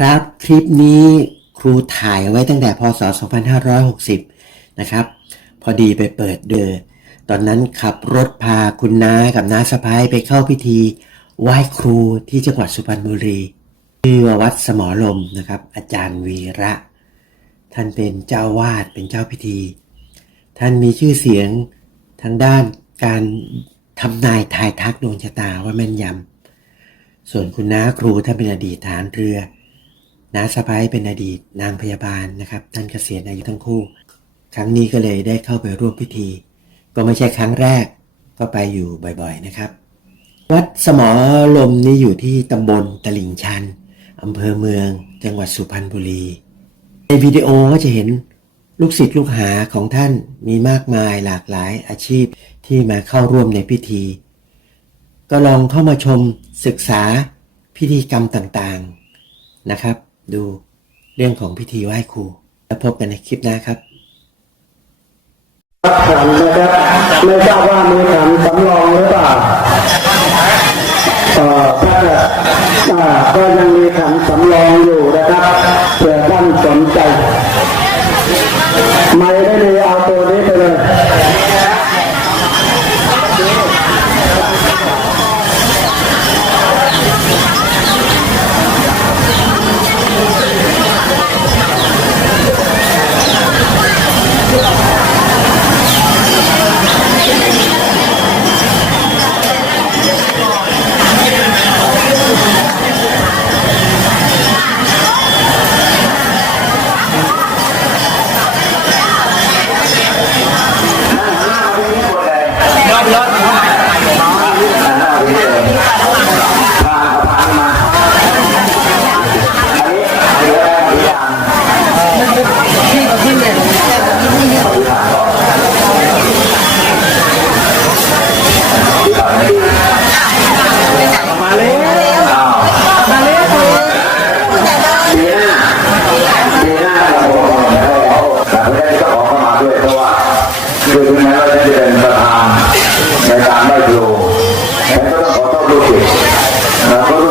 ครับคลิปนี้ครูถ่ายไว้ตั้งแต่พศ 2560 นะครับ พอดีไปเปิดเดอตอนนั้นขับรถพาคุณน้ากับน้าสะพ้ายไปเข้าพิธีไหว้ครูที่จังหวัดสุพรรณบุรีชื่อวัดสมอลมนะครับ อาจารย์วีระ ท่านเป็นเจ้าวาดเป็นเจ้าพิธี ท่านมีชื่อเสียงทางด้านการทำนายทายทักดวงชะตาว่าแม่นยำส่วนคุณน้าครูท่านเป็นอดีตทหารเรือ น้าสะพ้ายเป็นอดีตนางพยาบาลนะครับท่านเกษียณอายุทั้งคู่ ครั้งนี้ก็เลยได้เข้าไปร่วมพิธี ก็ไม่ใช่ครั้งแรกก็ไปอยู่บ่อยๆนะครับ วัดสมอลมนี่อยู่ที่ตำบลตลิ่งชันอำเภอเมือง จังหวัดสุพรรณบุรี ในวิดีโอก็จะเห็นลูกศิษย์ลูกหาของท่านมีมากมายหลากหลายอาชีพที่มาเข้าร่วมในพิธี ก็ลองเข้ามาชมศึกษาพิธีกรรมต่างๆนะครับ ดูเรื่องของพิธีไหว้ครู แล้วพบกันในคลิปหน้าครับขันนะครับไม่ทราบว่ามีขันสำรองหรือเปล่าเอ่อถ้าอ่าก็ยังมีขันสำรองอยู่นะ Yeah.